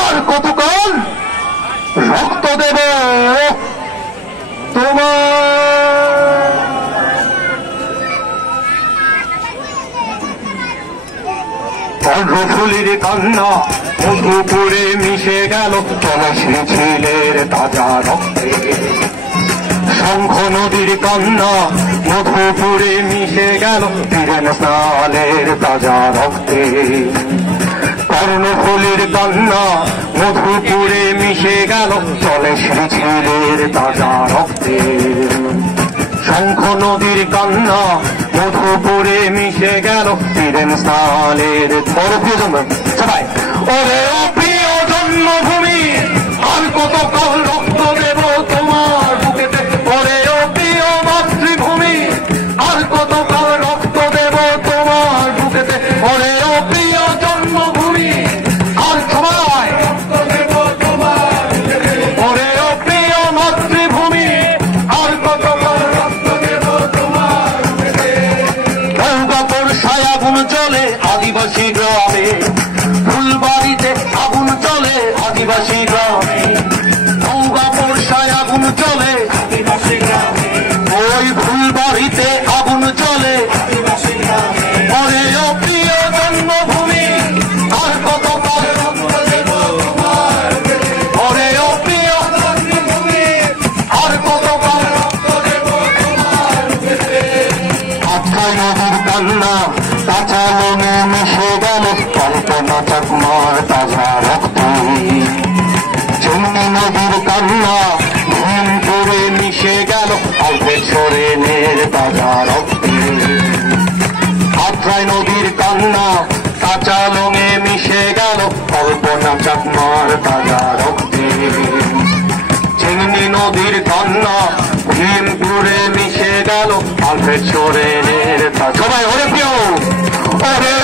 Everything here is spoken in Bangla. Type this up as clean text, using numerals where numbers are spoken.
আর কতকাল রক্ত দেব তোমার কর্ণফুলির কান্না মধুপুরে মিশে গেল তলসী ঝিলের তাজা রক্তে শঙ্খ নদীর কান্না মধুপুরে মিশে গেল বীরেন সালের তাজা রক্তে কর্ণফুলির কান্না মধুপুরে মিশে গেল তলসী ঝিলের তাজা রক্তে শঙ্খ নদীর কান্না মধুপুরে মিশে গেল বীরেন সালের সবাই ওরে ও প্রিয় জন্মভূমি আর কত কাল রক্ত দেব তোমার বুকেতে ওরে ও প্রিয় মাতৃভূমি আর কত কাল রক্ত দেব তোমার বুকেতে ওরে ও প্রিয় জন্মভূমি আর সবাই রক্ত দেব তোমার ওরে ও প্রিয় মাতৃভূমি আর কত কাল রক্ত দেব তোমার বুকেতে নৌকাপুর সায়াগুন চলে আদিবাসী গ্রামে ফুলবাড়িতে আগুন চলে আদিবাসী গ্রামে নৌকাপুর সায়াগুন চলে আদিবাসী গ্রামে ওই ফুলবাড়িতে আগুন চলে আদিবাসী গ্রামে ওরে ও প্রিয় জন্মভূমি আর কত কাল রক্ত দেব তোমার ওরে ও প্রিয় জন্মভূমি আর কত কাল রক্ত দেব তোমার আত্মায় নদীর কান্না কাঁচা মনে মিশে গেল কল্পনা চাকমার তাজা রক্ত চুমনি নদীর কান্না ভীমপুরে মিশে গেল অল্পের সোরেনের তাজা রক্তে আত্রাই নদীর কান্না কাঁচা লঙে মিশে গেল কল্পনা চাকমার তাজা রক্তে চিমনি নদীর কান্না ভীমপুরে মিশে গেল অল্পের সোরেনের সবাই ওরে প্রিয় ওরে